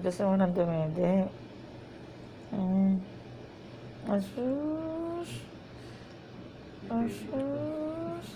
Gusto mo ng dumede? Asus. Asus.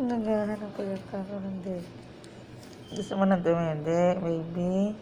Naghahanap ko yung kakarandi. Gusto mo ng dumede, baby?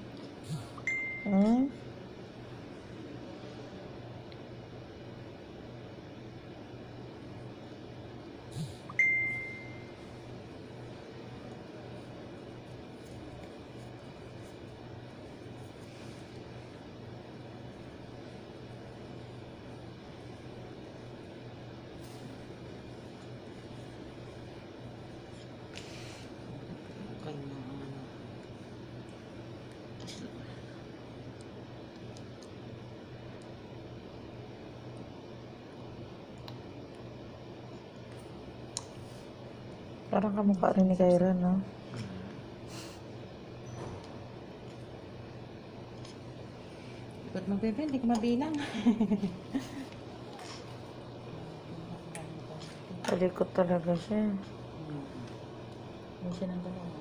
Parang kamukha rin ni Kyra, no? Ikot mo, bebe, hindi ko mabilang. Talikot talaga siya. Hindi siya nang dalawa.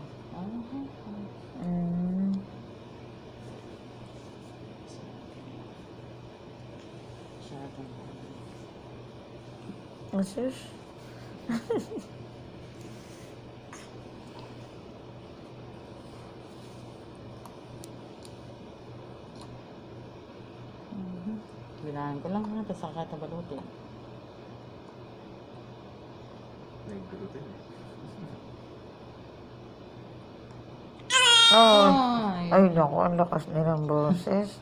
Asus. Bilangan ko lang ha, tapos saka tabalutin. Oh. Ay, naku, ang lakas nilang boses.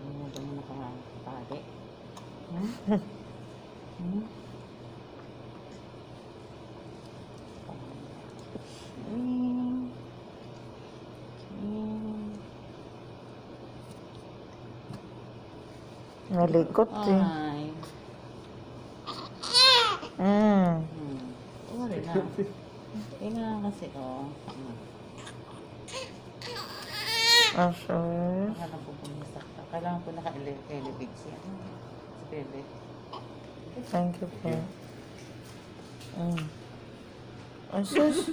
Ano mo nakapagpapagi? Nalikot eh. Sorry na. Ina kasi, Asus. Baka lang po pumisak ka. Kailangan po naka-elevate siya. Si Bebe. Thank you po. Asus.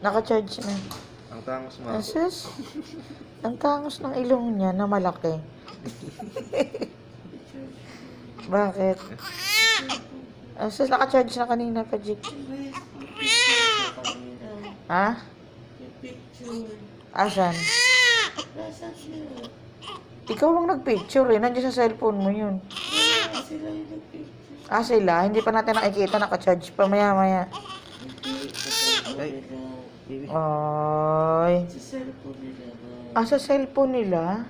Naka-charge na. Ang tangos mo. Asus. Ang tangos ng ilong niya na malaki. Bakit? Asus, naka-charge na kanina pa, Jik. Ha? Asan? Ikaw ang nagpicture eh. Nandiyan sa cellphone mo yun. Ah, sila? Hindi pa natin nakikita. Naka-charge pa. Maya-maya. Ay. Ah, sa cellphone nila?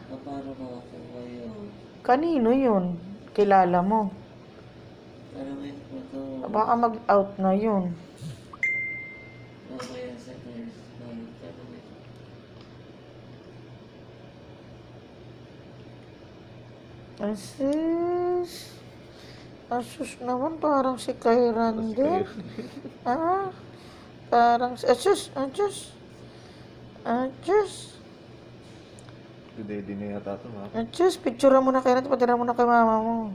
Kanino yun? Kilala mo? Baka mag-out na yun. Asus. Asus naman, parang si Kyran din. Ah, parang si... Asus, Asus. Asus. Daddy na yata ito, ha? Asus, picture mo na kayo natin. Patira mo na kay mama mo.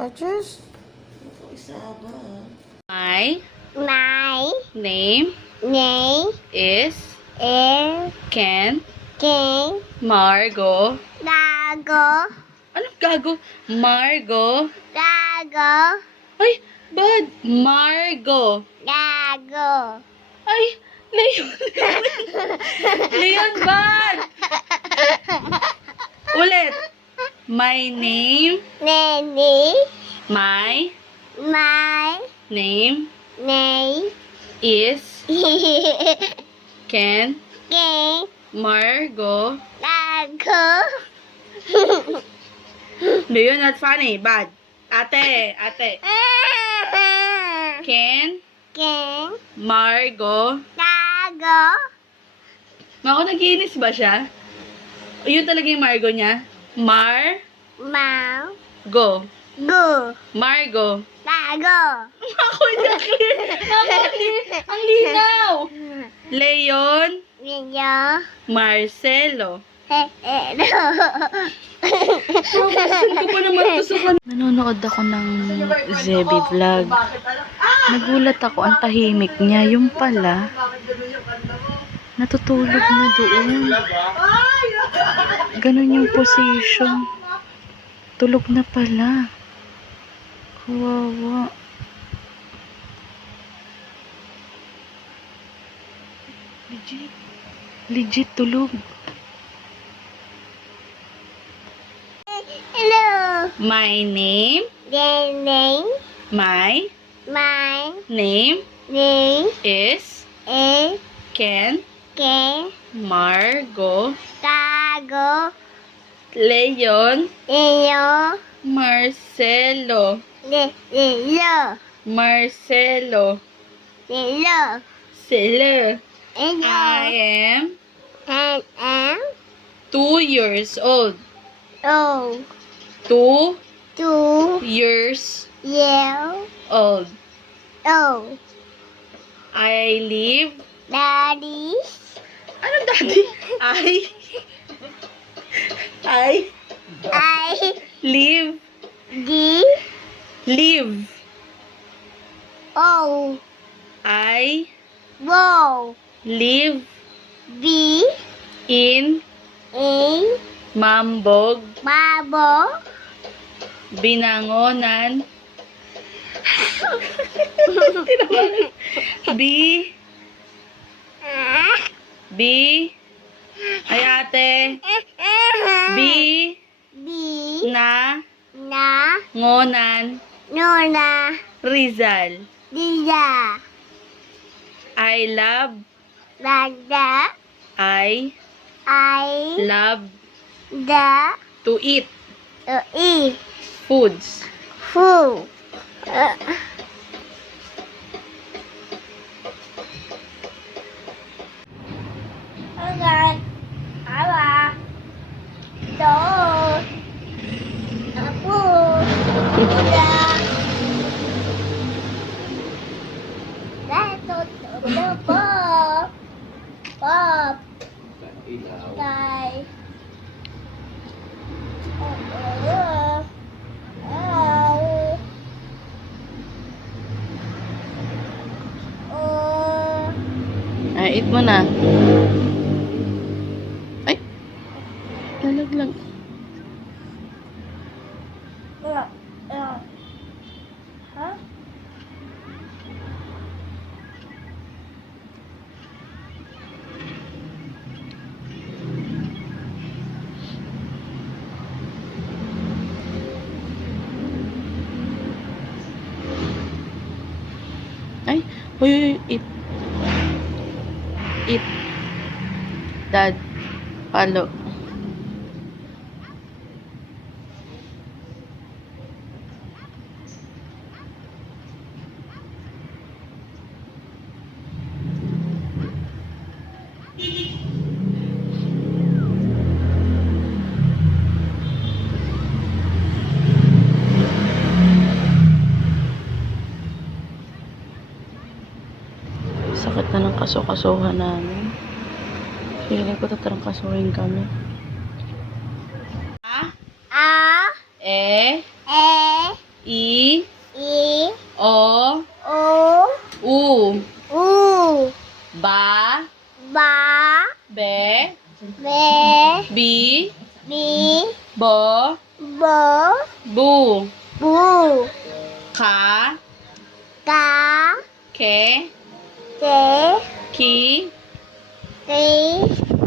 Asus. My My name name is is Ken King Margo. Dago Anong gago? Margo. Dago Ay, bad. Margo. Dago Ay, Leon. Leon, bad. Ulit. My name. Nene My My name name is Ken King Margo. Taco. Leon, not funny. Bad. Ate. Ken. King. Margo. Tago. Mako, nagiinis ba siya? Yun talaga yung Margo niya? Mau. Go. Go. Margo. Tago. Ako niya clear. Ang linaw. Leon. Video. Marcelo. Hello. Profession ko pa naman to sa Nanonood ako ng Zebi vlog. Nagulat ako, ang tahimik niya. Yung pala, natutulog na doon. Ganon yung position. Tulog na pala. Kawawa. Legit tulog. Hello. My name. The name. My My name name is is Ken King. Margo Tago. Leon Leo. Marcelo Leo. Marcelo Leo. Sele. Leo. I am And am 2 years old. O. 2 2 years yell. old. O. I live. Daddy. Ano daddy? I I live. D. Live. O. I Whoa. live B. in A. Mambog, Babo. Binangonan. B. B. Ay ate. B. B. Na. Na. Ngonan. Nona. Rizal. Dida. I love. Dada. I I. love Da. to eat E. foods. Fu. Agad. Awa. Do. Aku. Udah. Dato. Pop. Pop. Tay. Ay, eat mo na. Ay. Nalaglag. Hah? Ay. Uy, eat. Eat. Dad. Palo. Sakit na ng kaso-kasuhan namin. Feeling ko tatarangkasuhin kami. A. A. E. E. I. I. O. O. U. U. Ba. Ba. Be. Be. Bi. Bi. Bo. Bo. Bu. Bu. Ka. Ka. Ke. Ke. Ki. Ki.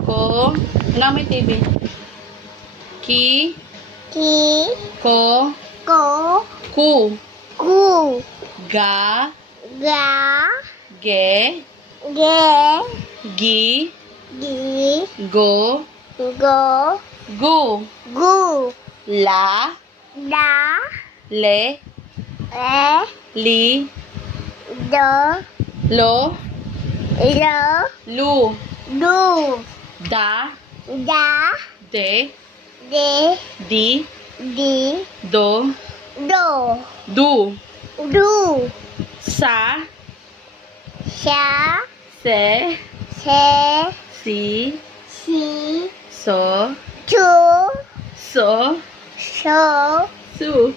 Ko. Wala may TV. Ki. Ki. Ko. Ko. Ku. Ku. Ga. Ga. Ge. Ge. Gi. Gi. Go. Go. Gu. Gu. La. Da. Le. E. Li. Do. Lo. Lo. Lu. Du. Da. Da. De. De. Di. Di. Do. Do. Du. Du. Sa. Sha. Se. Se. Si. Si. So. Chu. So. So. Su.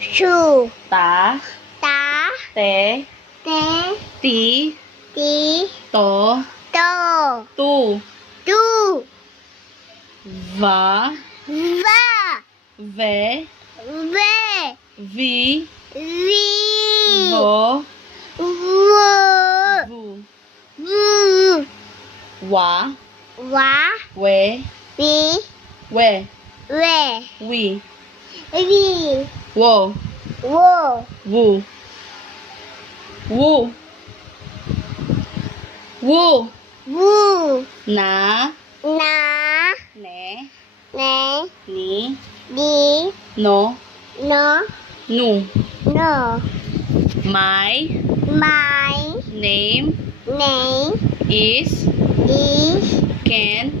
Su. Ta. Ta. Te. Te. Ti. Ti. To. To. Tu. Tu. Va. Va. Ve. Ve. Vi. Vi. Vo. Wo. Vu. Vu. Wa. Wa. We. Vi. We. We. We. Vi. Wo. Wo. Wu. Wu. Wu. Wu. Na. Na. Ne. Ne. Ni. Di. No. No. Nu. No. My My name name is is Ken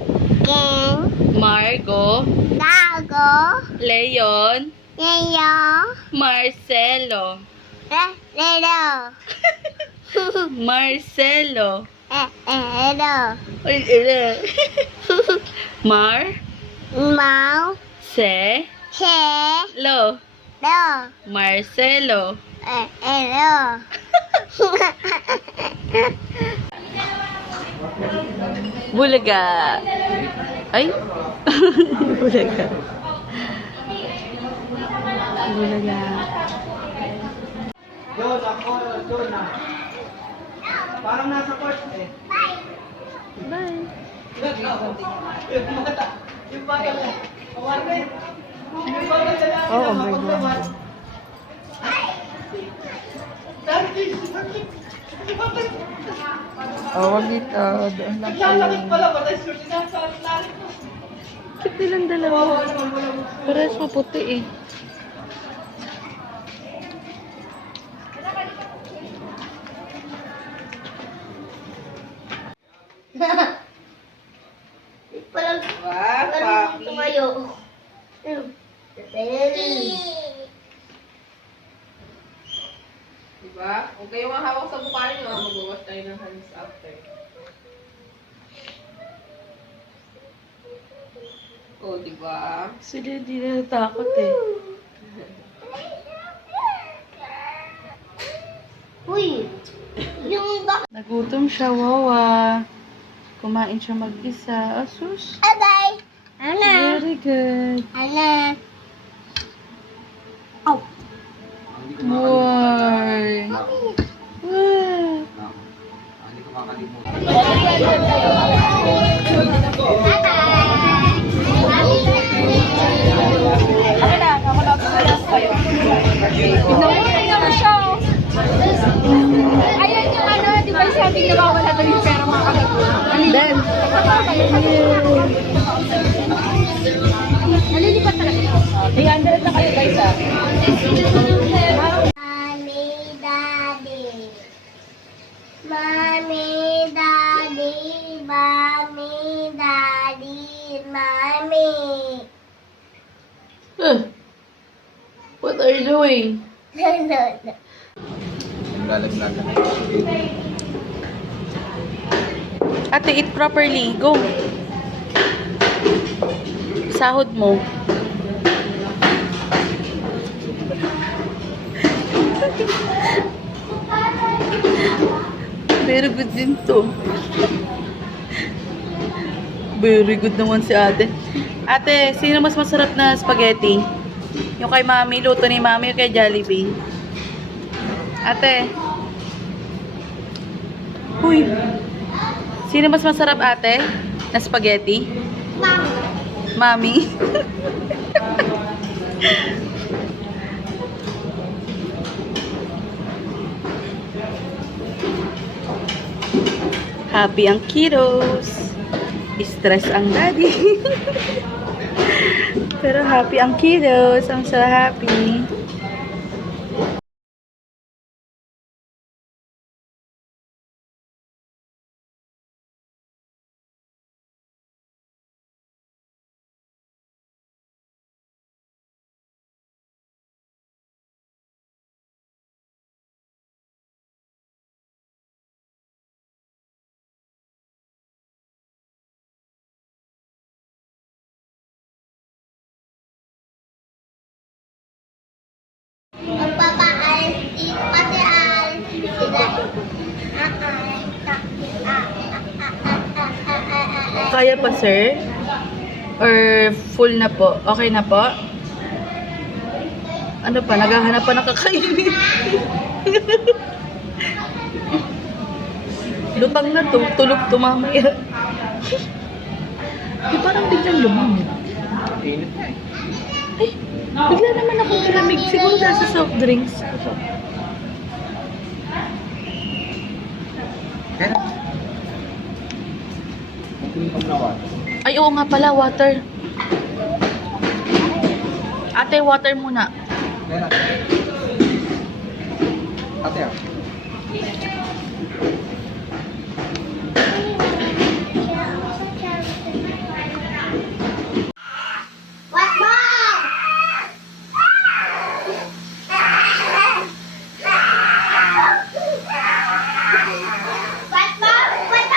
Ken Margo Dago Leon Leo Marcelo Leo Marcelo Leo Mar Mau Se Se Lo Lo Marcelo Leo Bulaga. Ay. Bulaga. Bulaga. Parang nasa court eh. Bye. Yung bagal eh. Kawarne. Yung bagal na lang. Oo, may buwan. Oh, dito. Doon lang Naglalakit kayo. pala. Patay sure. Sinasalit lang. Cute nilang dalawa. Parehas maputi eh. Parang tumayo. Diba? Huwag kayong hawak sa mukha niyo, mag-wash tayo ng hands after. Oh, diba? Sila hindi na natakot eh. Uy! Yung bak... Nagutom siya, wawa. Kumain siya mag-isa. Asus. Agay! Ana! Very good. Ana! Oh! Boy. Wow. Ayan yung ano, di ba sabi na bawal natin yung pera mga kapatid? Ben. Nalilipat talaga. 300 na kayo guys ah. Mommy, Daddy. Mommy, Daddy. Mommy, Daddy. Mommy. What are you doing? No, no, no. Lalaglagan. Ate, eat properly. Go. Sahod mo. Very good din to. Very good naman si ate. Ate, sino mas masarap na spaghetti? Yung kay mami, luto ni mami, yung kay Jollibee. Ate. Uy. Sino mas masarap ate? Na spaghetti? Mami. Happy ang kiddos. Stress ang daddy. Pero happy ang kiddos. I'm so happy. Magpapaalis dito kasi aalis sila. Kaya pa, sir? Or full na po? Okay na po? Ano pa? Naghahanap pa ng kakainin. Lutang na to. Tulog to mamaya. Di parang biglang lumamig. Init na eh. Ay, bigla naman akong malamig. Siguro dahil sa soft drinks. Kaya? Magpinikom na water. Ay, oo nga pala, water. Ate, water muna. Kaya? Ate ah. What more? What more? What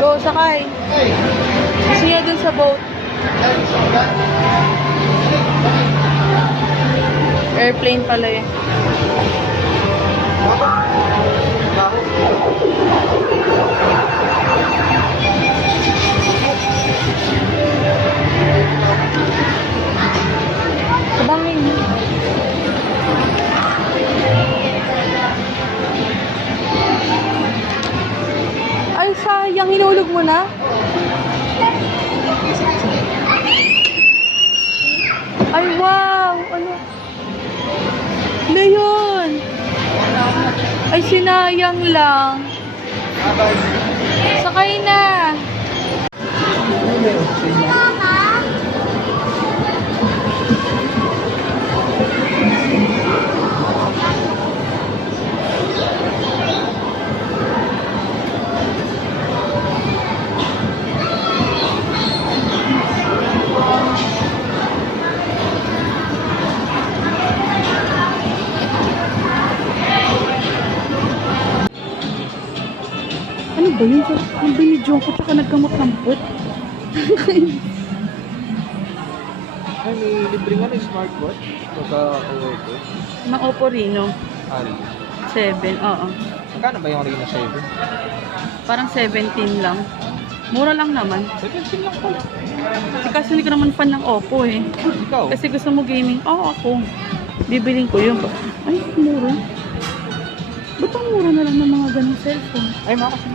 Go, sakay. See you dun sa boat. Airplane pala eh. Sabangin. Ay, sayang. Hinulog mo na? Ay, wow! Ano? Leon! Ay, sinayang lang. Sakay na! Ano ba yun? Ang binidyo ko tsaka nagkamot-kampot. Ay, may libre nga na smartwatch. Magka-work ko. Ng Oppo Reno. Ari. 7, oo. Magkano ba yung Reno 7? Parang 17 lang. Mura lang naman. 17 lang pala. Kasi hindi ko naman fan ng Oppo eh. Ikaw? Kasi gusto mo gaming. Oo, ako. Bibiling ko yun. Ay, mura. Ba't ang mura na lang ng mga ganong cellphone? Ay, makakasama.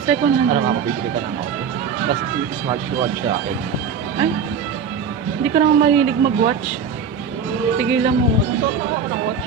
Second hand. Ano nga ako, bibili ka ng ako. Tapos smartwatch sa akin. Ay, hindi ka naman mahilig mag-watch. Tigilan mo. Ito, ako ng watch.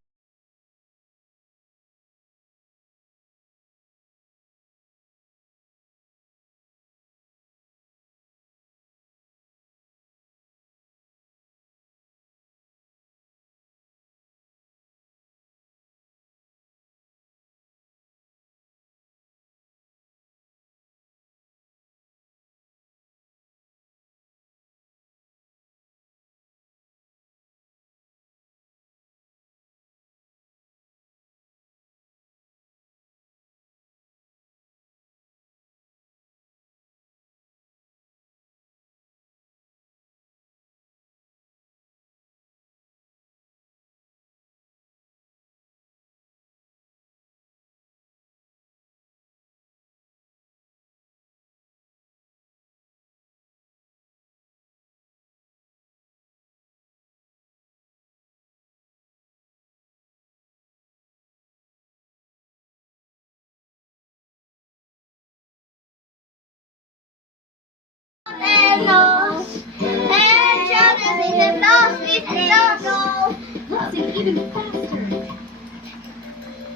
nose. Head, shoulders, knees and toes, knees and toes. Let's sing even faster.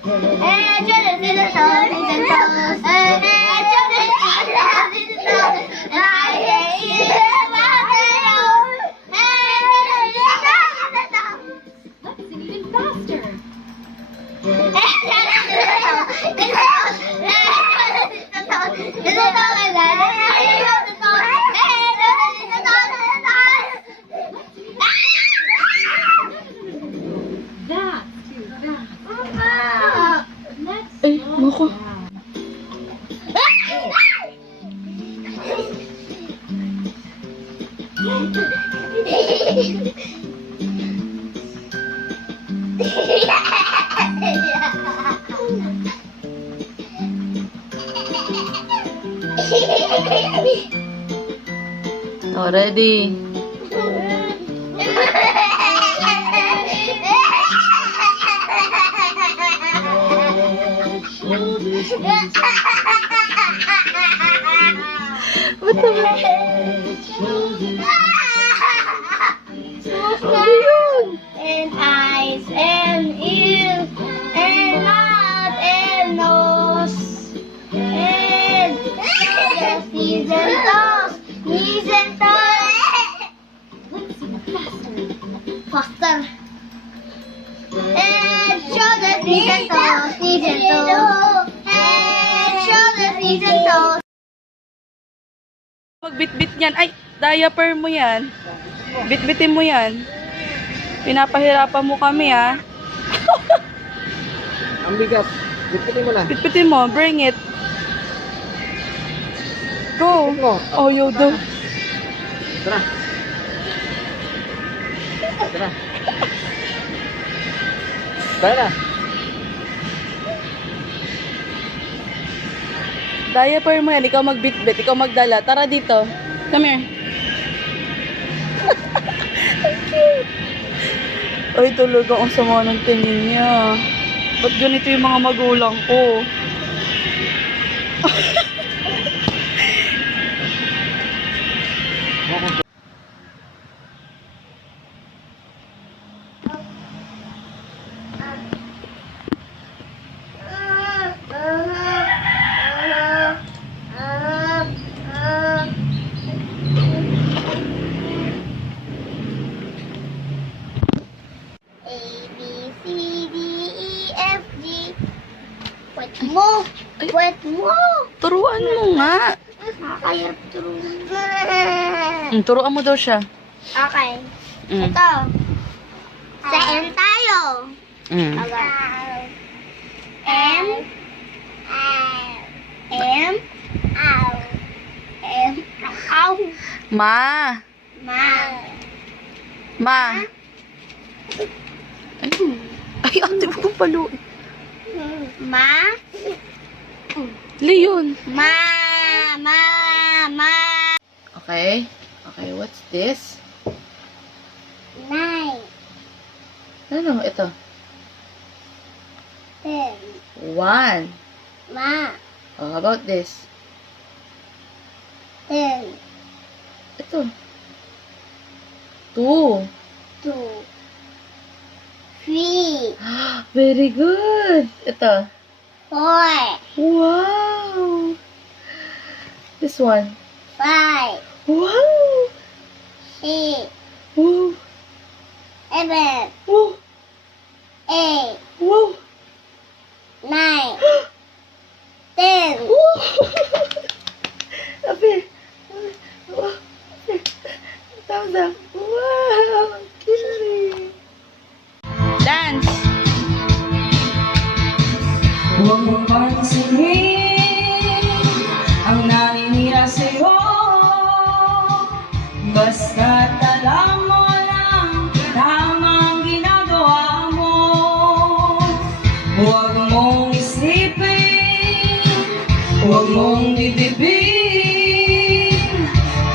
Head, shoulders, knees and toes, knees and toes. Head, shoulders, knees and toes, knees and toes. And I hate you, my nose. Head, shoulders, knees and toes, knees and toes. Let's sing even faster. That's too fast. Let's Eh, moko. Oh, ready. And eyes and ears and mouth and nose and knees and toes, knees and toes. Let's sing faster. Faster. Head, shoulders, knees and toes, knees and toes. Head, shoulders, knees and toes. Magbitbit yan. Ay, diaper mo yan. Bitbitin mo yan. Pinapahirapan mo kami, ha. Ang bigat. Bitbitin mo na. Bitbitin mo. Bring it. Go. Mo. Oh, Yodo. Tara. Tara. Kaya na. Diaper mo yan. Ikaw magbitbit. Ikaw magdala. Tara dito. Come here. Ay, talaga ang sama ng tingin niya. Ba't ganito yung mga magulang ko? A, B, C, D, E, F, G. Wait mo! Wait mo! Turuan mo nga. Nakakayap turuan. Turuan mo daw siya. Okay. Mm. Ito. Sa N tayo. Mm. Okay. M. M. Ow. M. Ow. Ma. Ma. Ma. Ay, ay ate mo kong palo. Ma. Leon. Ma. Ma. Ma. Okay. Okay, what's this? Nine. Ano? Ito. 10. 1. Ma. Oh, how about this? 10. Ito. 2. 2. 3. Very good. Ito. 4. Wow. This one. 5. Wow. 6. Wow. 7. Wow. 8. Wow. 9. 10. Sabi. Wow. Thumbs up. Wow. Kidding. Dance. Huwag mong pansinin ang naninira sa'yo. Basta't alam mo lang tamang ginagawa mo. Huwag mong isipin, huwag mong didibin.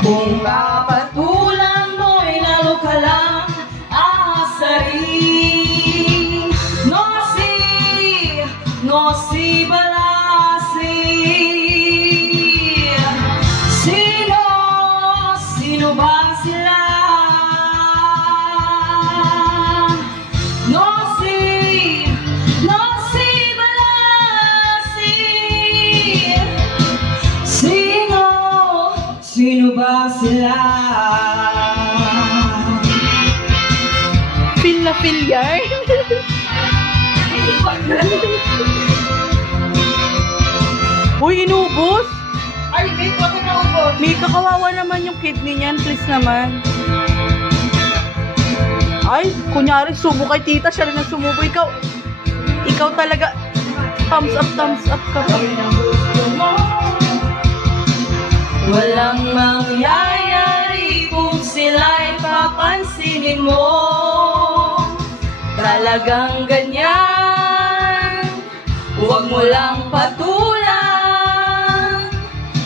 Kung papatulan mo'y lalo ka lang aasarin. No si balasi. Sino Pilyar. Uy, inubos? Ay, Vic, wag ka ubos. Mika, kawawa naman yung kidney niyan. Please naman. Ay, kunyari, subo kay tita. Siya rin ang sumubo. Ikaw talaga. Thumbs up ka pa. Walang mangyayari kung sila'y papansinin mo. Talagang ganyan, huwag mo lang patulan.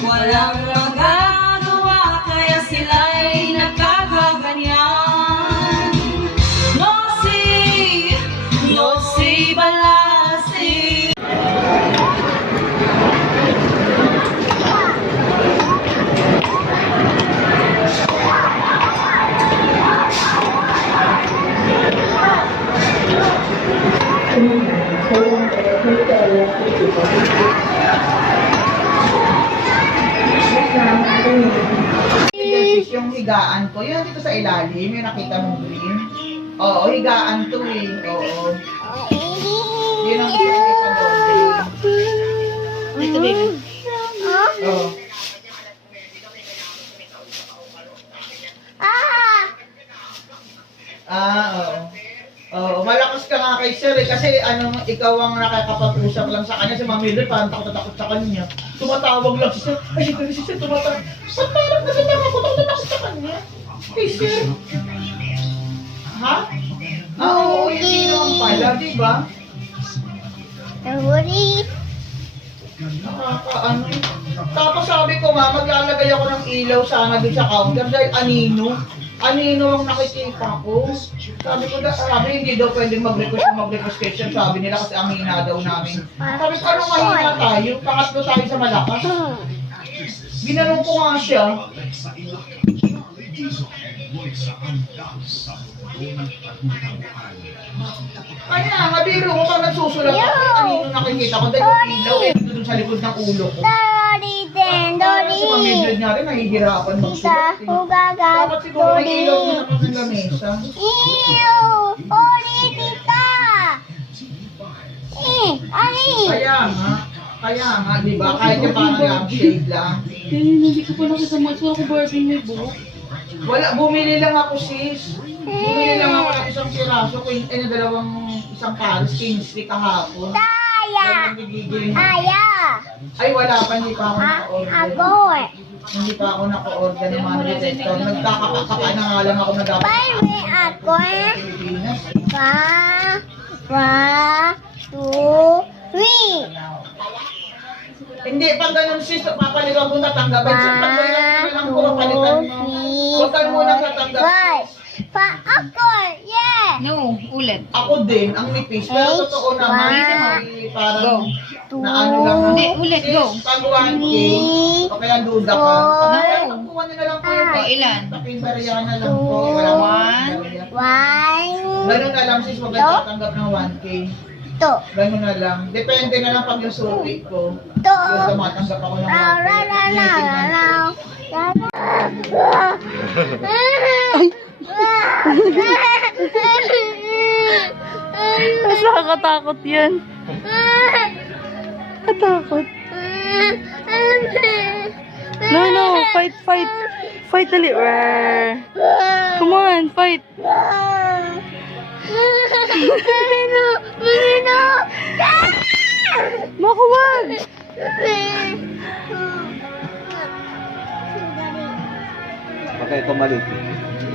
Walang magagawa kaya sila'y nagkakaganyan. No si balasi. Yung higaan ko, yun dito sa ilalim, yung nakita mong green. Oo, higaan to eh. Oo. Yun ang nakita mo. Dito, baby. Oo. Oo. Oo, malakas ka nga kay Sir eh, kasi ikaw ang nakakapag-usap lang sa kanya, si Mami Lil, parang takot sa kanya. Tumatawag lang si Sir, ay si Sir tumatawag. Ba't parang takot sa kanya? Hey Sir. Ha? Oo, hindi naman pala, di ba? Tapos sabi ko nga, maglalagay ako ng ilaw sana doon sa counter dahil anino ang nakikita ko. Sabi hindi daw pwedeng mag-request question, sabi nila kasi ang hina daw namin. Sabi ko, anong mahina tayo? Pangatlo tayo sa malakas. Ginanong ko nga siya. Kaya nga, biro mo pag nagsusulat ako, anino nakikita ko dahil yung ilaw eh, doon sa likod ng ulo ko. Kasi pamilya niya rin, nahihirapan magsulat eh. Dapat siguro may ilaw na naman sa lamesa. Kaya nga, di ba? Kahit yung parang lampshade lang. Hindi ko pa nakita mo. So, ako Barbie may buhok. Wala, bumili lang ako sis. Bumili lang ako ng isang piraso, isang pares, Kingsley kahapon. Ay, wala pa, hindi pa ako naka-order. Hindi pa ako naka-order ng mga detector. Nagkakapaka na nga lang ako na dapat Pilipinas. 1, 2, 3. Hindi, pag ganun sis, papalitan ko tatanggapin. Sis, pag ganun lang ko, papalitan mo. Huwag ka muna tatanggapin. No, ulit. Ako din, ang nipis. Pero totoo naman, may parang na ano lang. Hindi, ulit, go. Sis, pag 1K, o kaya duda ka. Pagkuha nyo na lang po yung ilan? Pakibariya na lang po. Walang ganun na lang sis, huwag ka tatanggap ng 1K. Ganun na lang. Depende na lang pag yung suki ko. Yung tumatanggap ako ng 1K. Mas nakakatakot yan. Katakot. No, fight. Fight dali. Come on, fight. Mako, wag. Okay, ito mali.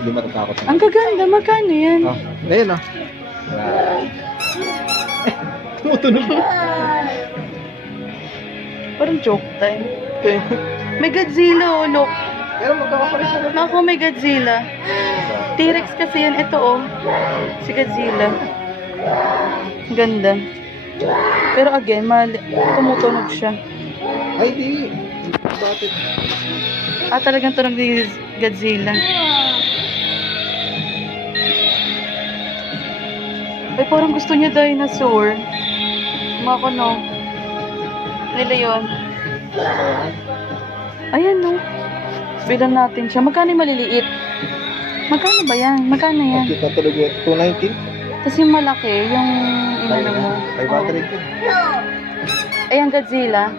Hindi matatakot. Ang gaganda, magkano yan? Ah, ngayon ah. Tumutunog. Parang joke time. May Godzilla, oh, look. Pero magkakapares na rin. Naku, may Godzilla. T-Rex kasi yan. Ito, oh. Si Godzilla. Ganda. Pero again, tumutunog siya. Ay, di. Bakit? Talagang tunog ni Godzilla. Ay, parang gusto niya dinosaur. Mako, no. Nila yun. Ayan, no. Bilan natin siya. Magkano yung maliliit? Magkano ba yan? Magkano yan? Kita tuloy 219? Tapos yung malaki, yung inano mo. 500 yun. Ay, ang Godzilla.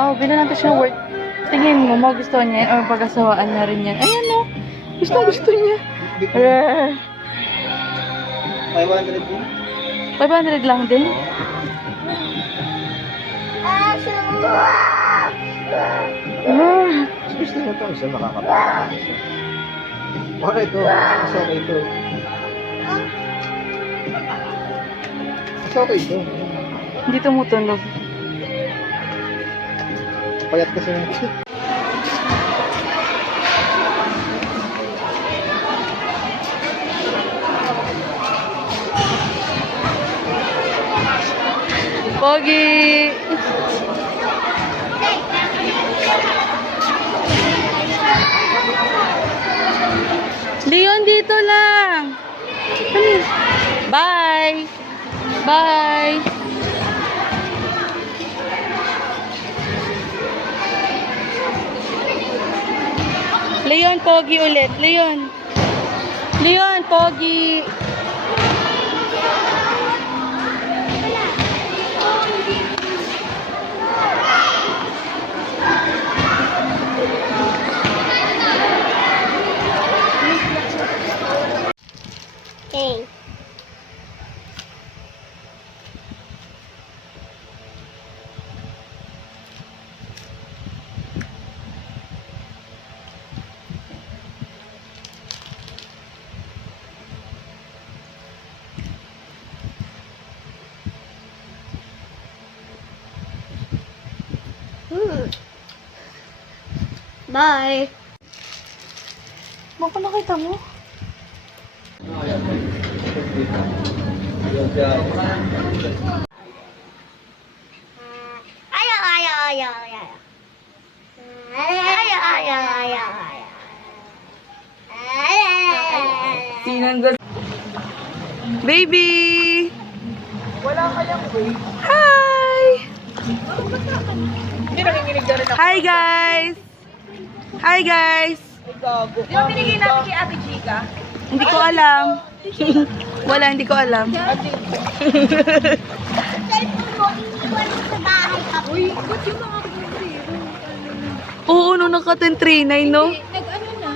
Oh, bilang natin siya worth. Tingin mo, magustuhan niya yan or pag-asawaan niya rin yan. Ayan no, gusto niya. 500 yun. 500 lang din. Gusto niya ito. Isa makakapagod. Okay ito. Mas okay ito. Mas okay ito. Hindi tumutunog. Payat kasi ng Pogi! Leon, dito lang! Bye! Bye! Leon, Pogi ulit. Leon! Leon, Pogi! Okay. Bye. Baka nakita mo? Ayaw, ayaw, ayaw, ayaw. Ayaw, ayaw, ayaw, ayaw. Sinanggal. Baby! Wala kayang way. Hi! Hindi nanginginig na rin ako. Hi guys! Hi guys! Yung binigay natin kay Ate Chica. Hindi ko alam. Wala, hindi ko alam. Cellphone mo, iniwan mo sa bahay ka. Uy, ba't yung mga zero? Oo, no, naka-1039, no? Nag-ano na?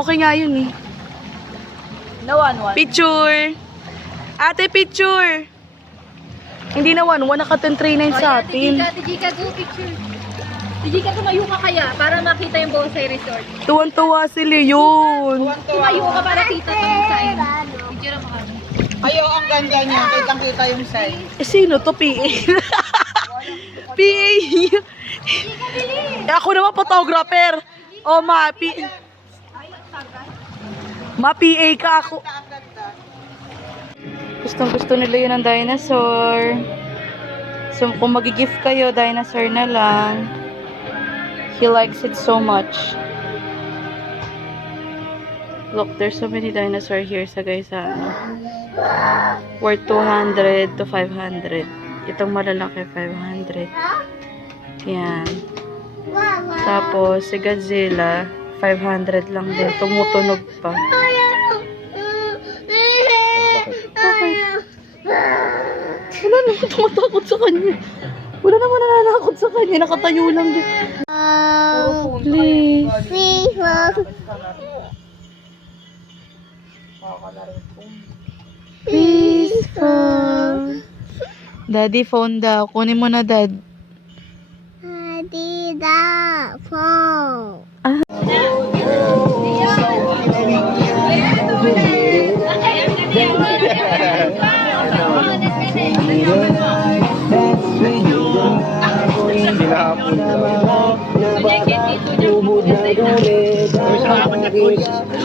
Okay nga yun eh. Na 1-1. Picture! Ate, picture! Hindi na 1-1, naka-1039 sa atin. Ate Chica, go picture. Ate Chica, tumayo ka kaya para makita yung Bonsai Resort. Tuwan-tuwa si Leon. Tumayo ka para kita yung sign. Picture mo kami. Ayaw, ang ganda niya. Kitang-kita yung sign. Eh, sino to? PA? PA? Ako naman, photographer. O, ma, PA ka ako. Gustong gusto nila yun ng dinosaur. So, kung mag-gift kayo, dinosaur na lang. He likes it so much. Look, there's so many dinosaur here sa guys. Worth 200 to 500. Itong malalaki, 500. Yan. Tapos, si Godzilla, 500 lang din. Tumutunog pa. Wala naman tumatakot sa kanya. Wala naman nananakot sa kanya. Nakatayo lang din. Please. Please, phone. Daddy, phone daw. Kunin mo na, Dad. Daddy, the phone. Hinahapon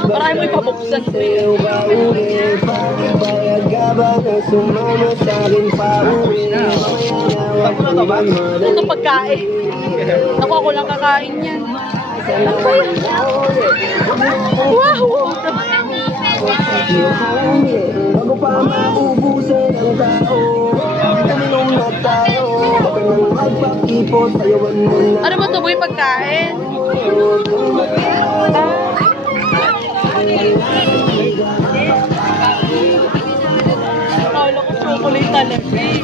Marami mo ipabuksan. Ito pagkain. Ako lang kakain yan. Wow! Bago pa maubusan ang tao, tanong na tayo, baka nang magpakipot, ayawan mo na. Ano ba ito? Boy, pagkain? Yay!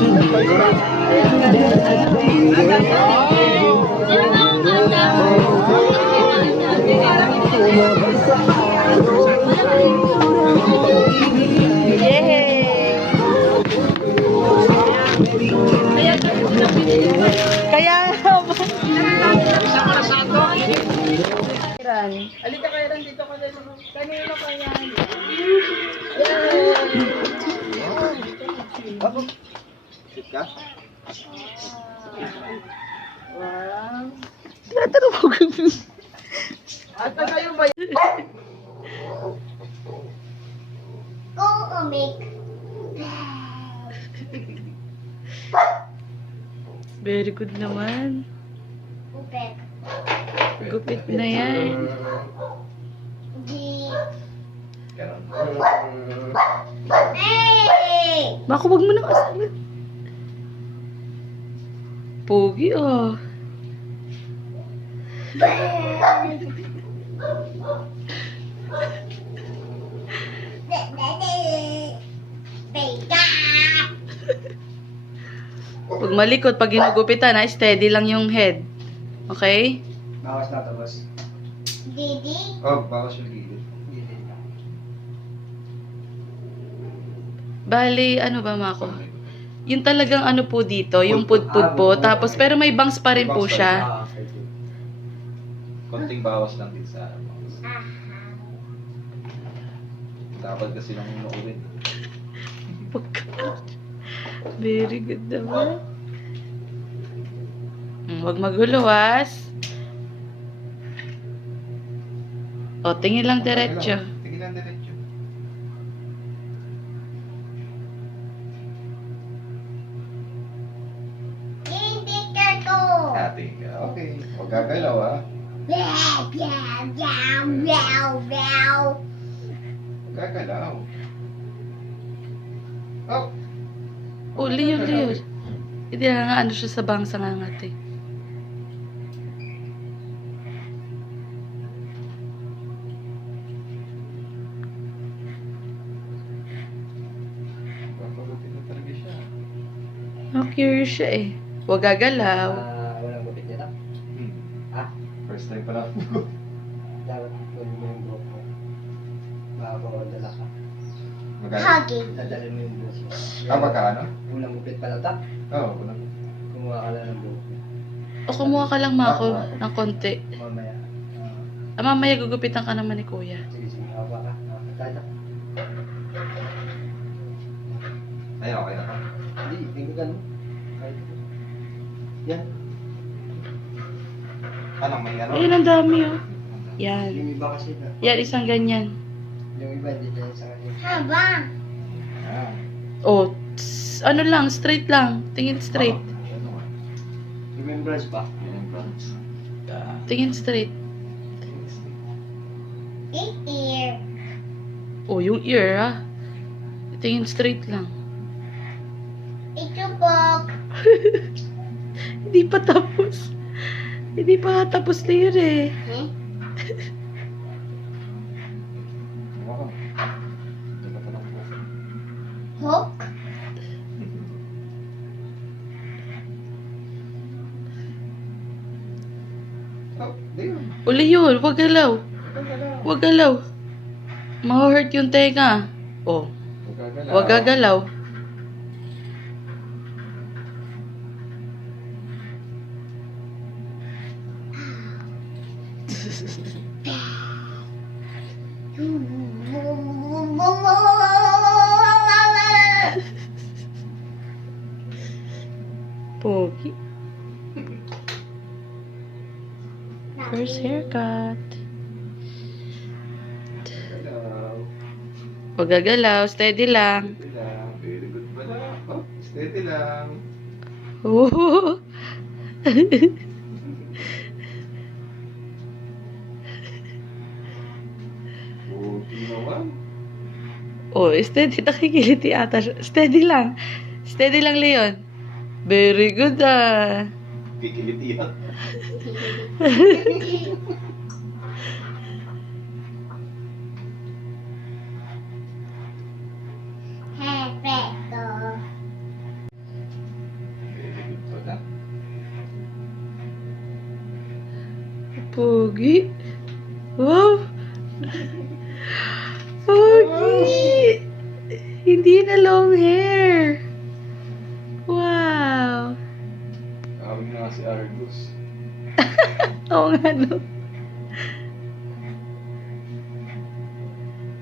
Kaya Alika kayo rin dito ka din. Kanino ka yan? Wow. Tinatanong ko. At kayo ba Go make. Very good naman. Upek. Gupit na yan. G. Hey! Bako, wag mo nang asabi. Pogi, oh. Beka! Huwag malikot. Pag ginugupitan, steady lang yung head. Okay? Bawas na ito, boss. Didi? Oh, bawas yung gilid. Bali, ano ba, Mako? Yung talagang ano po dito, yung pudpud po. Tapos, pero may bangs pa rin po siya. Konting bawas lang din sa bangs. Dapat kasi nang inuuwin. Very good naman. Huwag maguluwas. O, tingin lang diretso. Tingin lang diretso. Hindi ka to! Ate, okay. Huwag gagalaw, ha? Meow, meow, meow, meow, meow. Huwag gagalaw. Oh! O, Leo. Hindi na nga ano siya sa bangsa nga nga, ate. Papagutin na talaga siya. Curious siya eh. Huwag gagalaw. Walang gupit nito. First time pa lang. Dapat gawin mo yung buhok mo. Bago dala ka. Magkano? Hugging. Dadalhin mo yung buhok mo. Magkano? Unang gupit pala ta. Oo, wala. Kumuha ka lang ng buhok mo. O, kumuha ka lang, Mako, ng konti. Mamaya. Mamaya gugupitan ka naman ni Kuya. Sige, hawa ka. Kaya. Ay, okay na. Hindi, hindi ko ganun. Kahit. Yan. Ano, may ano? Ayun, ang dami, oh. Yan. Yung iba kasi na. Yan, isang ganyan. Yung iba, hindi dyan sa kanya. Haba. Ah. Oh, ano lang, straight lang. Tingin straight. Ano nga? Remembrance ba? Remembrance. Tingin straight. Ear. Oh, yung ear, ah. Tingin straight lang. Itubok. Hindi pa tapos. Hindi pa tapos layer eh. Ako. Hindi ka pa lang po. Hook. Oh, di yun. Uli yun, wag galaw. Wag galaw. Ma-hurt yung tenga. Oh, wag gagalaw. Pogi. First haircut. Hello. Wag gagalaw, steady lang. Steady lang. Very good pala. Oh, steady lang. Oh. Okay naman. Oh, steady. Nakikiliti ata siya. Steady lang. Steady lang, Leon. Very good, ah. Kikiliti yan. Pogi. Wow. Pogi. Hindi na long hair. Wow. Tawag na nga si Argus. Oo nga, no?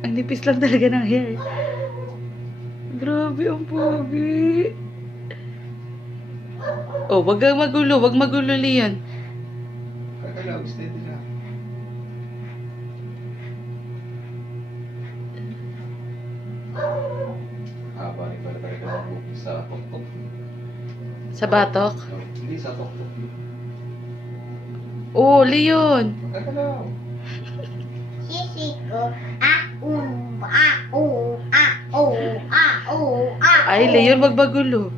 Ang nipis lang talaga ng hair. Grabe, ang pogi. Oh, wag kang magulo. Wag magulo, Leon. Kagalaw, steady na. Haba rin pala tayo ng buko sa tok-tok. Sa batok. Hindi sa tok-tok. Oh, Leon. Kagalaw. Sisi ko. Ay, Leon, wag magulo.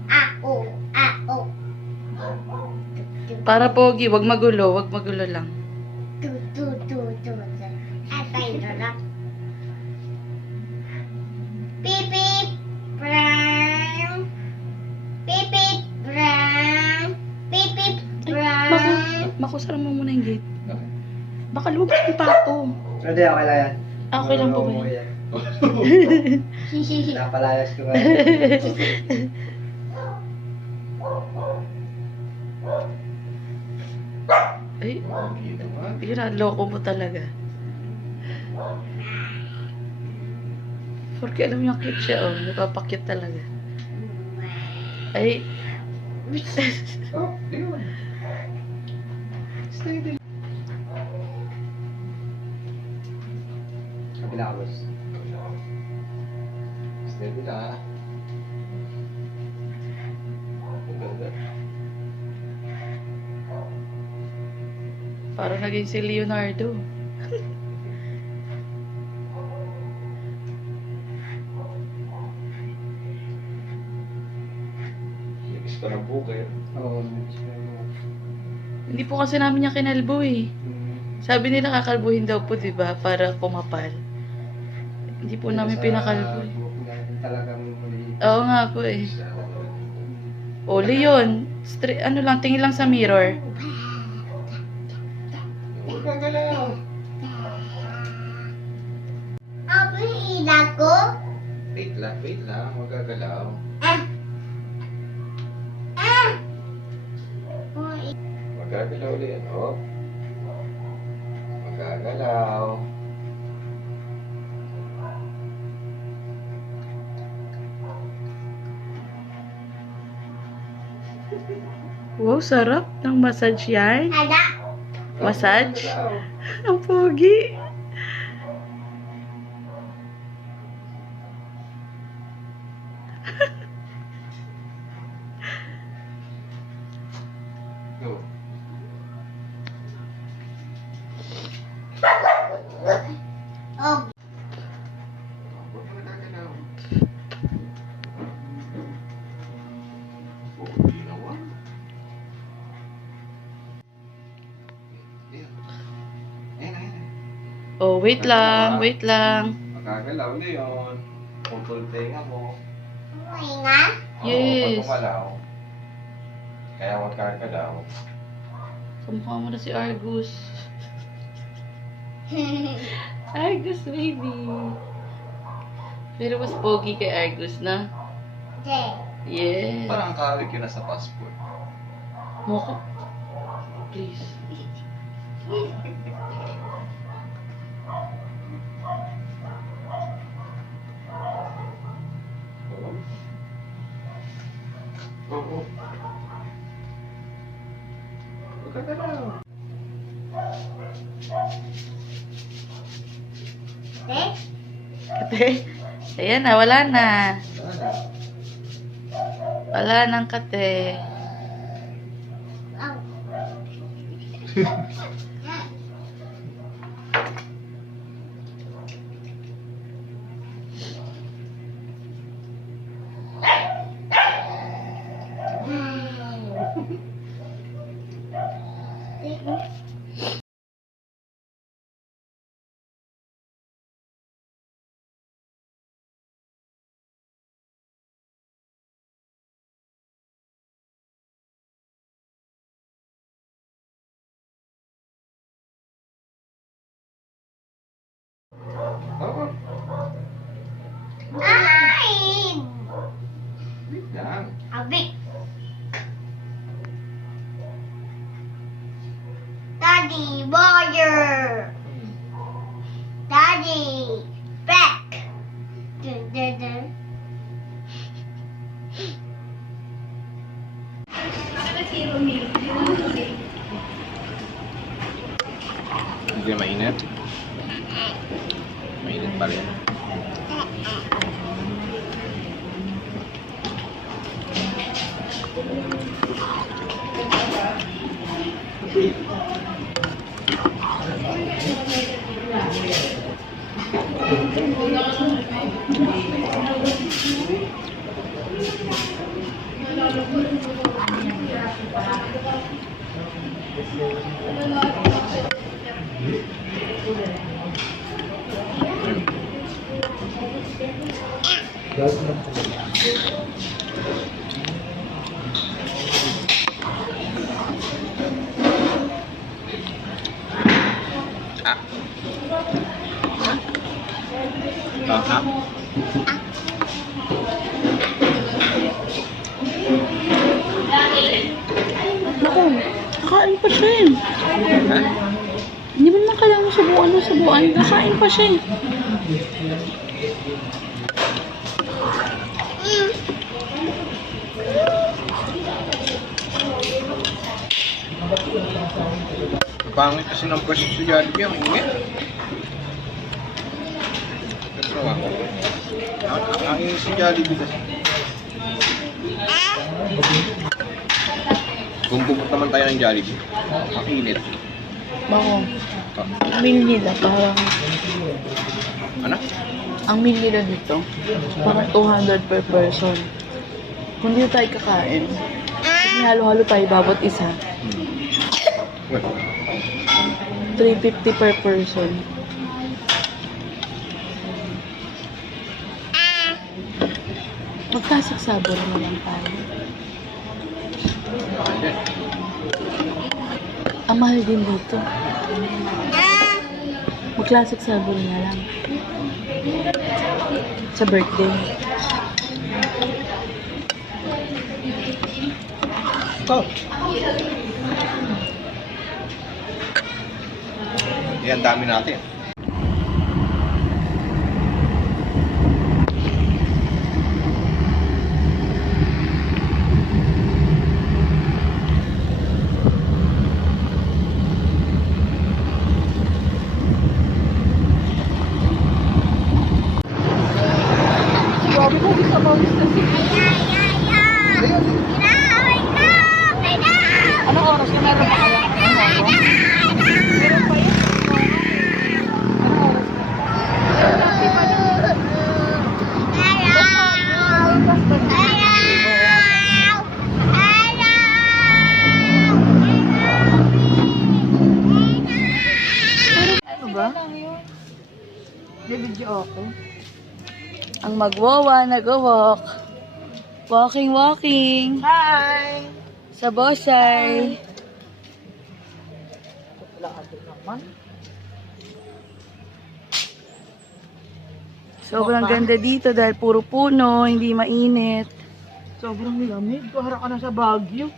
Para pogi, wag magulo. Wag magulo lang. Beep beep brown. Beep beep brown. Beep beep brown. Makusara mo muna yung gate. Okay. Baka lumabas yung pato. Hindi, okay lang yan. Okay lang po ba yan? Napalayas ko nga. Ay, Pogi naman. yun, loko mo talaga. Porque alam niyo, cute siya, oh. Napapakit talaga. Ay, Oh, yun. Steady. Kabila ko, boss. Steady lang. Ang ganda. parang naging si Leonardo. Nagis pa ng bukid. Oo. Hindi po kasi namin niya kinalbo eh. Sabi nila kakalbuhin daw po, di ba? Para kumapal. Hindi po namin pinakalbo eh. Talagang muli. Oo nga po eh. O, Leon. Ano lang, tingin lang sa mirror. Huwag kang galaw. Apa ilag ko? Wait lang. Huwag kang galaw. Magagalaw ulit. Oh. Magagalaw. Wow, sarap ng massage yan. Ada. Massage? Ang pogi. Go. Oh, Huwag mo nagagalaw. Oh, ginawa. Ayan. Oh, wait lang, wait lang. Magagalaw na yun. Putol tenga mo. nga. Yes. Pag kumalaw. Kaya huwag kang galaw. Kamukha mo na si Argus. Argus, baby. Pero mas pogi kay Argus na. Yes. Parang kawig yun na sa passport. Mukha. Please. Oo. Huwag kang galaw. Kate. Ayan na, wala na. Wala. Wala nang kate. Daddy, warrior. Daddy, back. Dun, dun, dun. Hindi na mainit. Mainit pa rin. Naku, kakain pa siya eh. Hindi mo naman kailangan subuan. Kakain pa siya eh. Pangit kasi ng pwesto sa Jollibee, ang ingit. Pero ang ingit sa Jollibee kasi. Kung pupunta man tayo ng Jollibee, ang init. Bako. Ang meal nila parang... Ano? Ang meal nila dito, parang 200 per person. Kung dito tayo kakain, halo-halo tayo bawat isa. Well, 350 per person. Magkasik sabor na lang tayo. Ang mahal din dito. Mag-classic sabor na lang. Sa birthday. oh. Yan, dami natin. Anong oras na meron pa kaya? Meron pa yun? Ano ba? Video ako. Ang magwawa, nag-walk. Walking. Hi! Sa Bosay. Sobrang ganda dito dahil puro puno, hindi mainit. Sobrang lamig. Para ka na sa Baguio.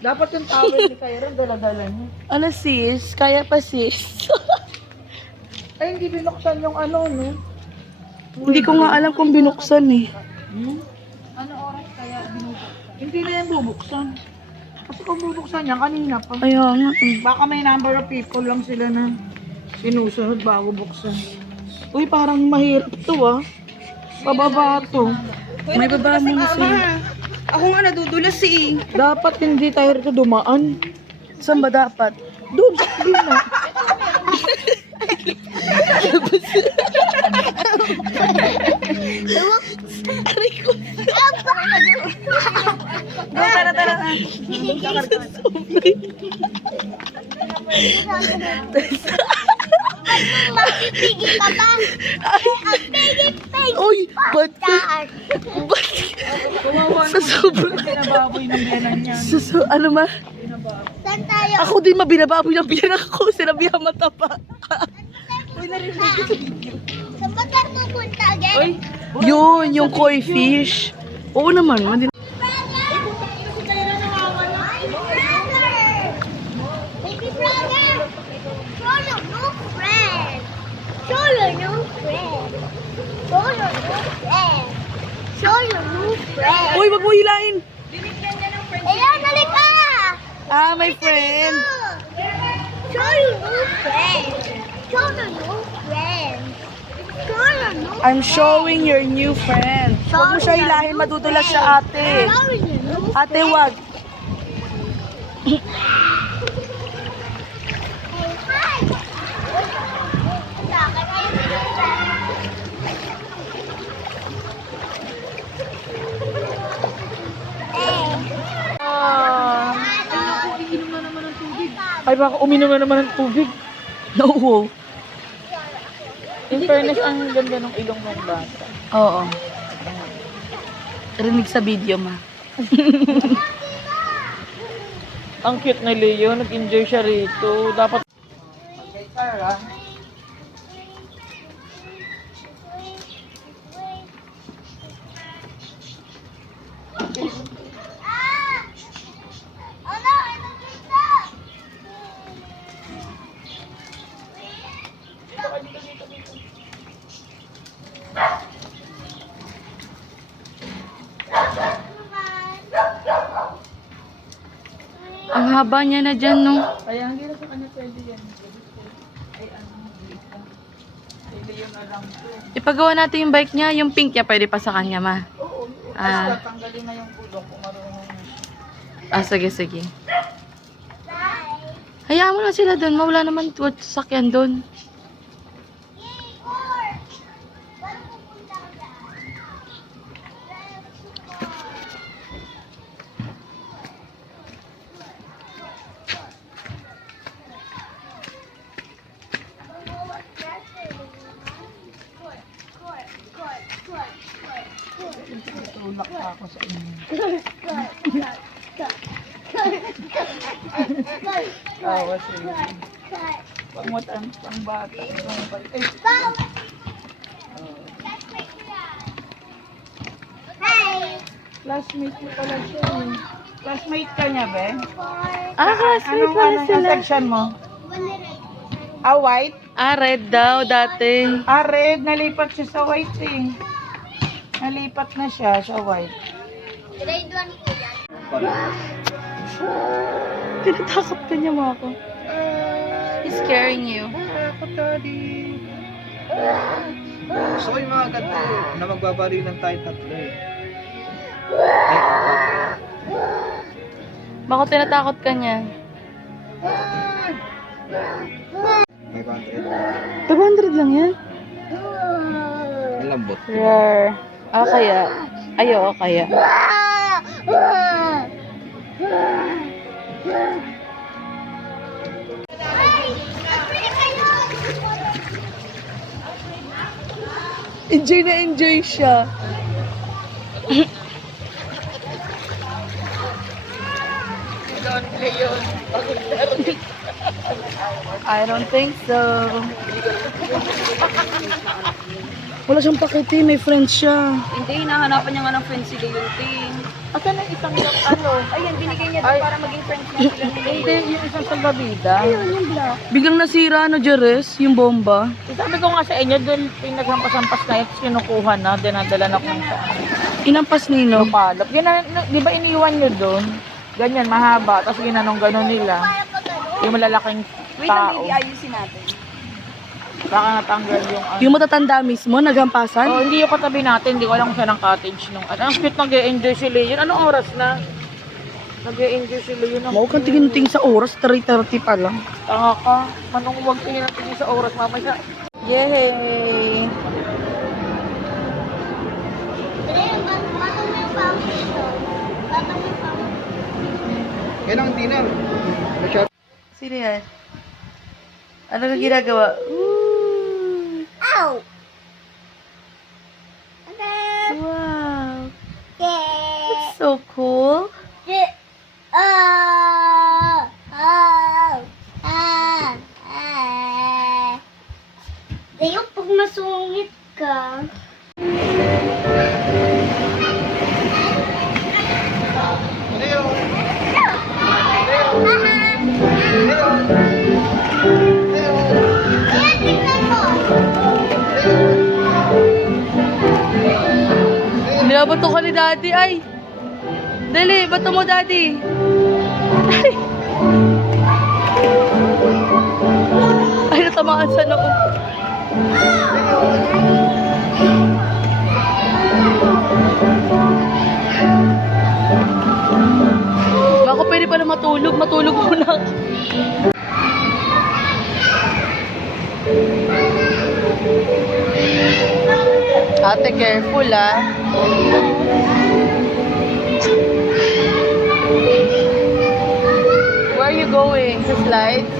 Dapat yung towel ni Kyron, dala-dala niya. Ano sis? Kaya pa sis? Ay, hindi binuksan yung ano, no? Hindi ko nga alam kung binuksan eh. Hindi na yan bubuksan. Kasi kung bubuksan yan, kanina pa. Ayaw nga eh. Baka may number of people lang sila na sinusunod bago buksan. Uy, parang mahirap to ah. Pababa to. May baba mo na siya. Ako nga nadudulas eh. Dapat hindi tayo rito dumaan. Saan ba dapat? Doon sa gina. Aray ko. Tara, tara. Magpipigil ka ba? Ang pigil-pigil. Uy, ba't ka? Sa sobrang... Pinababoy ng biyanan niya. Ano ma? Saan tayo? Ako din mabinababoy ng biyanan ko. Sinabihan matapa. Saan ba tayo pupunta again? Yun, yung koi fish. Oo naman. friend. Uy, wag mo hilahin. Ayan, halika! Ah, my friend. Show your new friend. Show the new friend. Show your new I'm showing your new friend. Huwag mo siya hilahin, madudulas siya ate. Show your new Ate, wag. Hey, hi! Ay, baka uminom na naman ng tubig. No. In fairness, ang ganda ng ilong ng bata. Oo. Rinig sa video, ma. Ang cute na Leo, nag-enjoy siya rito. Dapat... Oh no, ito dito! Ang haba niya na dyan, no? Kaya hindi na sa kanya pwede yan. Ay, ano, Leo na lang to. Ipagawa natin yung bike niya, yung pink niya, pwede pa sa kanya, ma. Oo, Ah. basta tanggalin na yung gulong kung marunong na siya. Ah, sige, sige. Hayaan mo na sila doon, mawala naman sakyan doon. Tulak pa ako sa inyo. Tawa sila. Pangwatan, pang bata. Eh, classmate mo pala siya eh. Classmate ka niya, be? Ah, classmate pala Anong sila. section mo? Ah, white? Ah, red daw dati. Ah, red. Nalipat siya sa white eh. Nalipat na siya sa white. Grade 1 po yan. Tinatakot ka niya, mga ko. He's scaring you. Gusto ko yung mga ganito na magbabarilan tayo tatlo eh. Baka tinatakot ka niya. May 500 lang yan? Ang lambot. Rare. Ah, kaya. Ayaw, kaya. Enjoy na enjoy siya. I don't think so. Wala siyang pakiti, may friends siya. Hindi, hinahanapin niya nga ng friend si Leonting. Asan na isang ano? Ayan, binigay niya doon para maging friends niya sila ni Hindi, yung isang salbabida. Biglang nasira, Jerez, yung bomba. Sabi ko nga sa inyo, doon pinaghampas-hampas na ito, kinukuha na, dinadala na kung saan. Inampas nino. Palop. Yan na, di ba iniwan nyo doon? Ganyan, mahaba. Tapos ginanong gano'n nila. Yung malalaking Wait lang, tao. baby, ayusin natin. Baka natanggal yung ano. Yung matatanda mismo, naghampasan. Oh, hindi yung katabi natin. Hindi ko alam kung saan ang cottage nung ano. Ang cute, nag-e-enjoy si Leon. Anong oras na? Nag-e-enjoy si Leon. Mau kang tingin-tingin sa oras, 3:30 pa lang. Tanga ka. Manong huwag tingin ang tingin sa oras. Mamaya. Yay! Batang mo yung foundation. Batang mo yung foundation. Kailan ang dinner? Sino yan? Ano ka ginagawa? Ooh! Ow! Wow! Yeah! That's so cool! Dayo, pag masungit ka. Ayan, tignan mo. Hindi Hala, bato ka ni daddy. Ay! Dali, bato mo daddy. Ay! Ay, natamaan sa noo. Baka pwede pala matulog. Matulog muna ako. Ate, careful ah. Where are you going? Sa slides?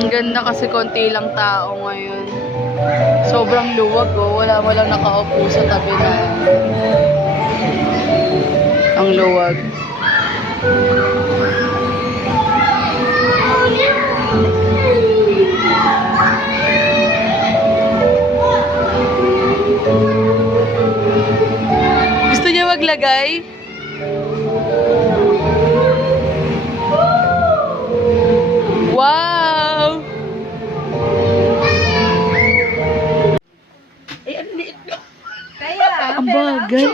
Ang ganda kasi konti lang tao ngayon. Sobrang luwag oh. Wala walang nakaupo sa tabi na. Ang luwag. Gusto niya maglagay? Wow! Ang bagay.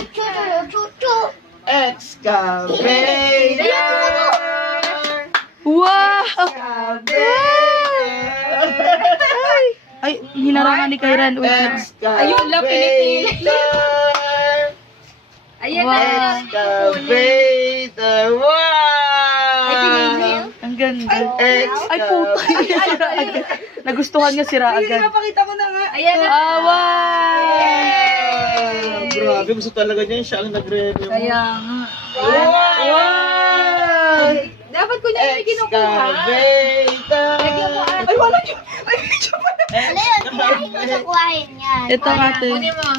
Excavator! Wow! Ay, hinarangan ni Kairan. Wait lang. Ayun lang, pinipilit. Ayan Wow. na. Excavator! Wow! Ang ganda. Ay, puta. Sira agad. Nagustuhan niya, sira agad. Napakita mo na nga. Ayan na. Wow! Grabe, gusto talaga niya siya ang nagre-review. Kaya nga. Wow! Dapat ko niya yung kinukuha. Excavator! Lagyan mo ate. Ay, wala yun. Ay, medyo pala. Ano yun? Kunin ko sa kuhain yan. Ito ate. Kunin mo.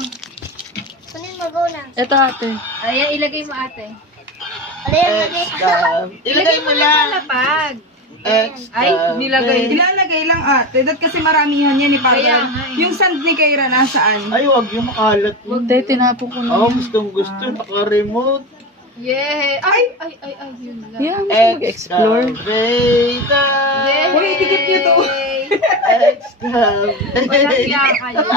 Kunin mo, go na. Ito ate. Ayan, ilagay mo ate. Ano yun? Ilagay mo lang. Lapag. Ay, Nilagay. Ilalagay lang ate. Dahil kasi maramihan yan ni Kaya Parang. nga eh. Yung sand ni Kaira nasaan? Ay, wag yung makalat. Hindi, tinapon ko na. Oh, gustong gusto. Naka-remote. Yeah. Ay, yun lang. Yeah, mo siya mag-explore. Excavator! Yeah. Uy, itikit niyo to. Excavator! Walang iya kayo.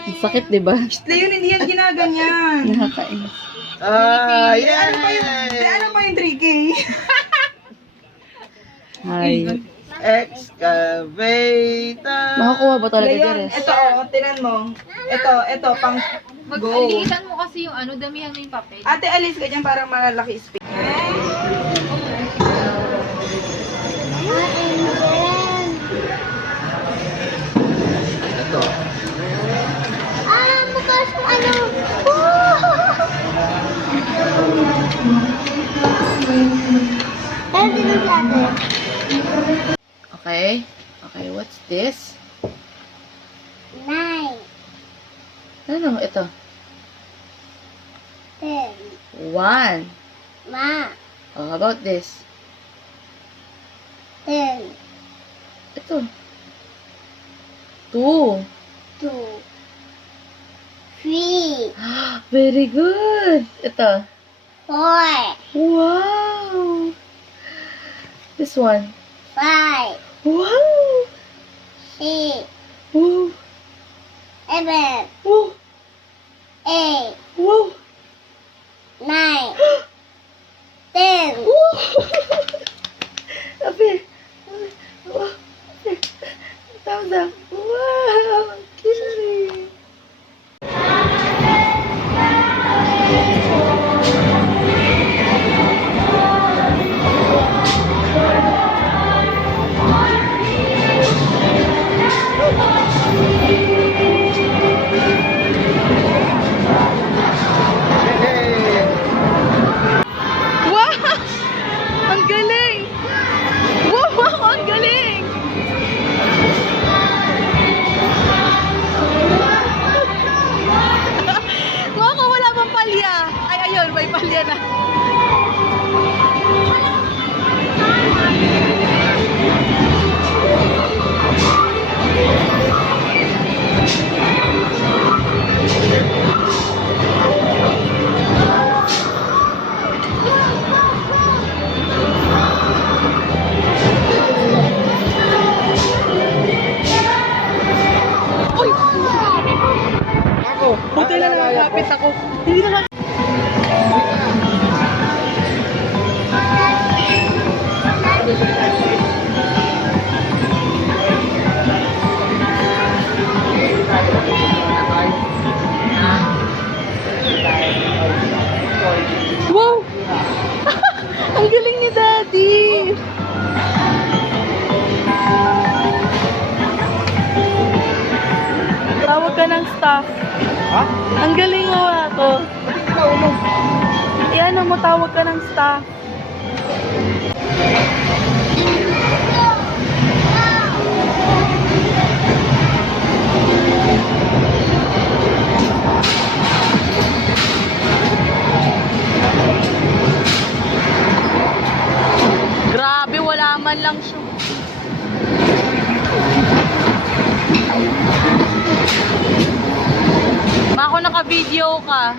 Ang sakit, di ba? Leon, hindi yan ginaganyan. Nakakainis. Yan! Ano pa yung 3K? Ay. Excavator! Nakakuha ba talaga, Leon, Jeres? ito tinan mo. Ito, pang go. Mag-alitan mo kasi yung ano, damihan mo yung papel. Ate, alis ka dyan para malalaki space. Bukas yung ano. Ano dito sa atin? Okay. Okay, what's this? 9, Ano? Ito. 10, 1. Ma, Oh, how about this? 10, Ito. 2. 2, 3, Very good. Ito. 4, Wow. This one. 5, Wow. 6, Wow. 7, Wow. 8, Wow. 9, 10. Sabi. Wow. Thumbs up. Wow. Kidding. Wow! Ang Lumapit ako. Hindi naman. Wow! Ang galing ni Daddy! Tawag ka ng staff. Ha? Ang galing mo ako. Iyan mo, tawag ka ng staff. Grabe, wala man lang siya. Mako, naka-video ka.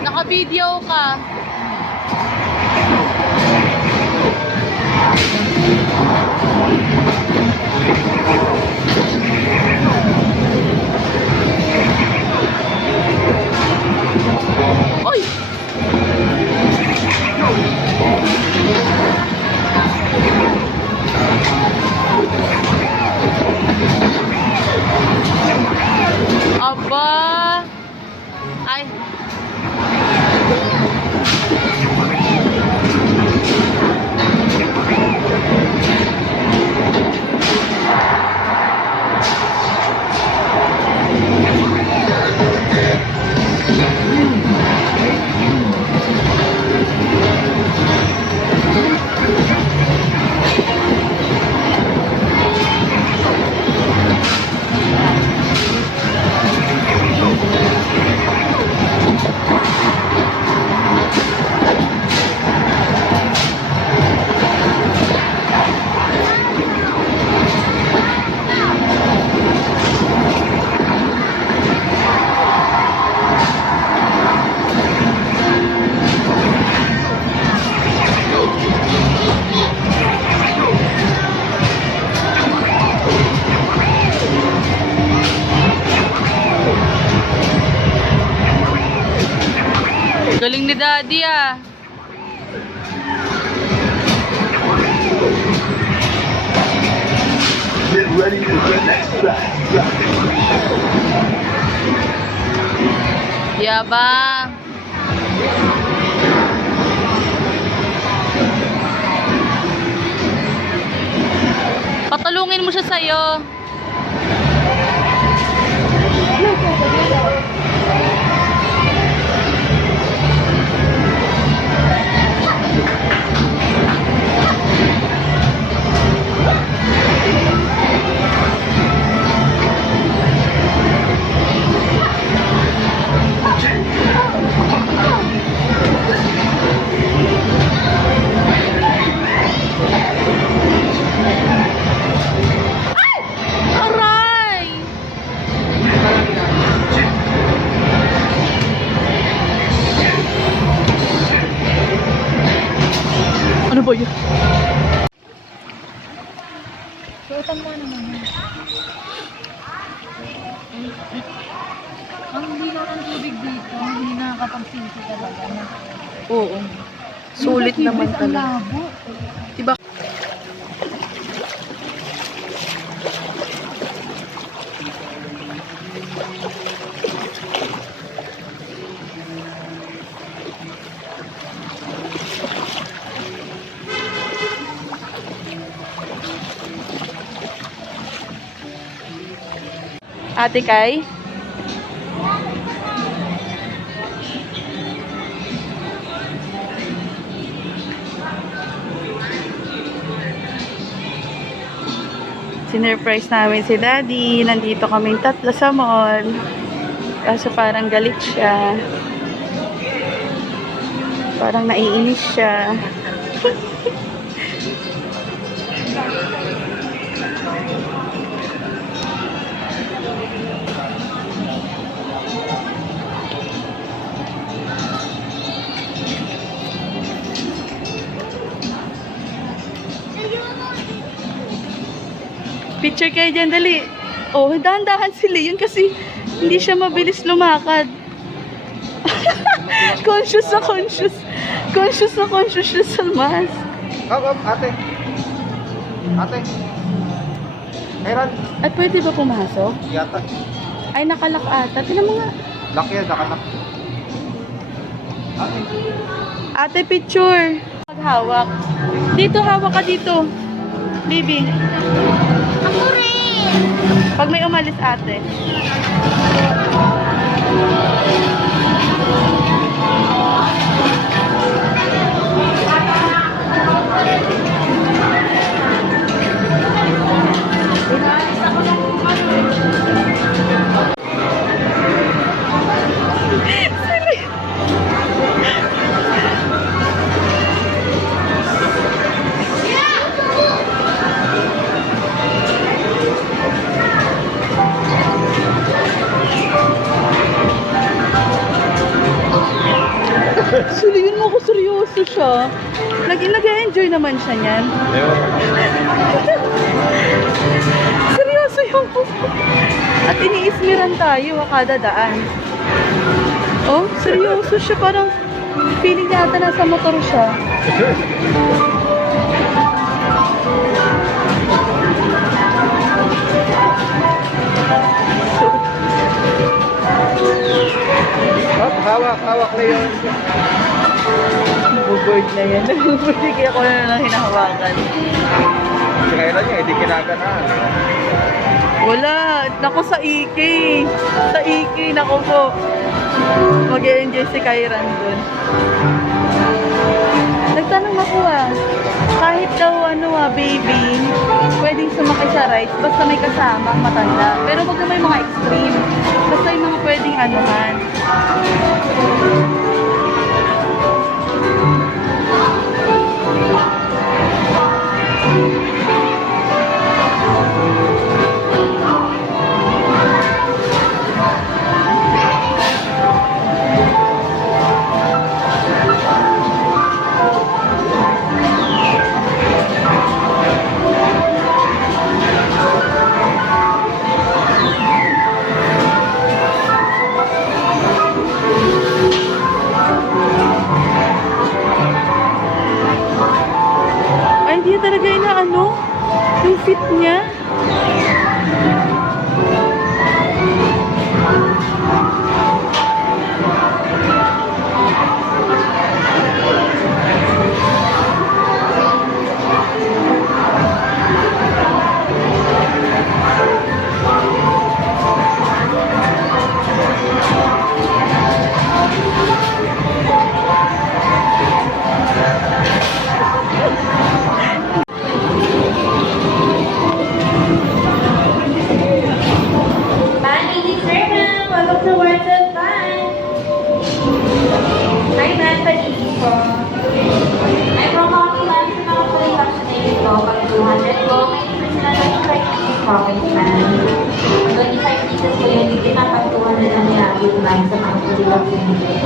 Naka-video ka. Oy! Aba! Ay! Galing ni Daddy ah. Get ready for the next track. Yabang. Patulungin mo siya sa'yo. Aray! Ano ba yun? Suotan mo naman. Ang hina ng tubig dito, hindi nakakapagsinsi talaga. Oo. Sulit naman Ang talaga. labo. Diba? Ate Kai? Sinurprise namin si Daddy. Nandito kaming tatlo sa mall. Kaso parang galit siya. Parang naiinis siya. Picture kayo dyan, dali. Oh, dahan-dahan si Leon kasi hindi siya mabilis lumakad. Conscious na conscious. Conscious na conscious siya sa mask. Ate. Ate. Kailan? At pwede ba pumasok? Yata. Ay, nakalak ata. Tignan mo nga. Laki yan, nakanak. Ate. Ate, picture. Maghawak. Dito, hawak ka dito. Baby. Ako rin. Pag may umalis, ate. Suliin mo ko, seryoso siya. Nag-enjoy naman siya niyan. Seryoso yung at iniismiran tayo kada daan. Oh, seryoso siya. Parang feeling niya ata nasa motor siya. Hawak na yun. Buboard na yan. Hindi kaya ko na lang hinahawakan. Si Kyra niya, hindi kinaganaan. Wala. Naku sa EK. Sa EK, naku po. Mag-e-enjoy si Kyran dun. Nagtanong ako kahit daw baby, pwedeng sumakay sa rides basta may kasama ang matanda. Pero wag na may mga extreme. Basta yung mga pwedeng anuhan. Talaga yung fit niya.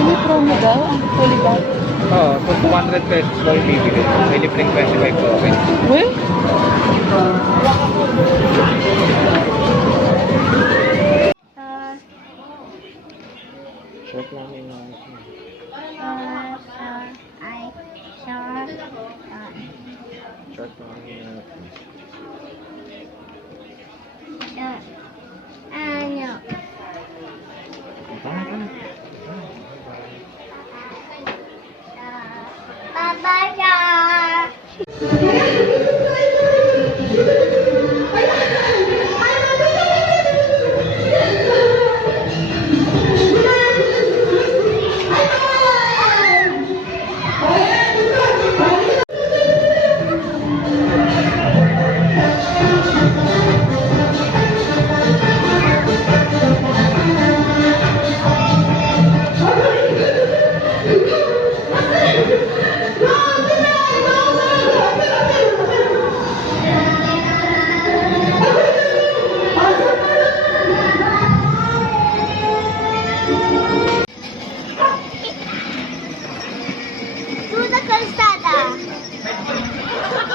May promo daw ang fully bag. Oo, so 200 pesos daw yung bibili. May libreng 25 token. Well? Short lang yung short lang yung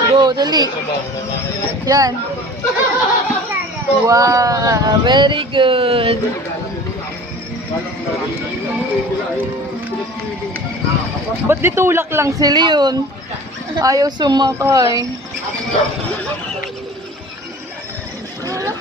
Go, dali. Yan. Wow, very good. Ba't di tulak lang si Leon? Ayaw sumakay. Tulog.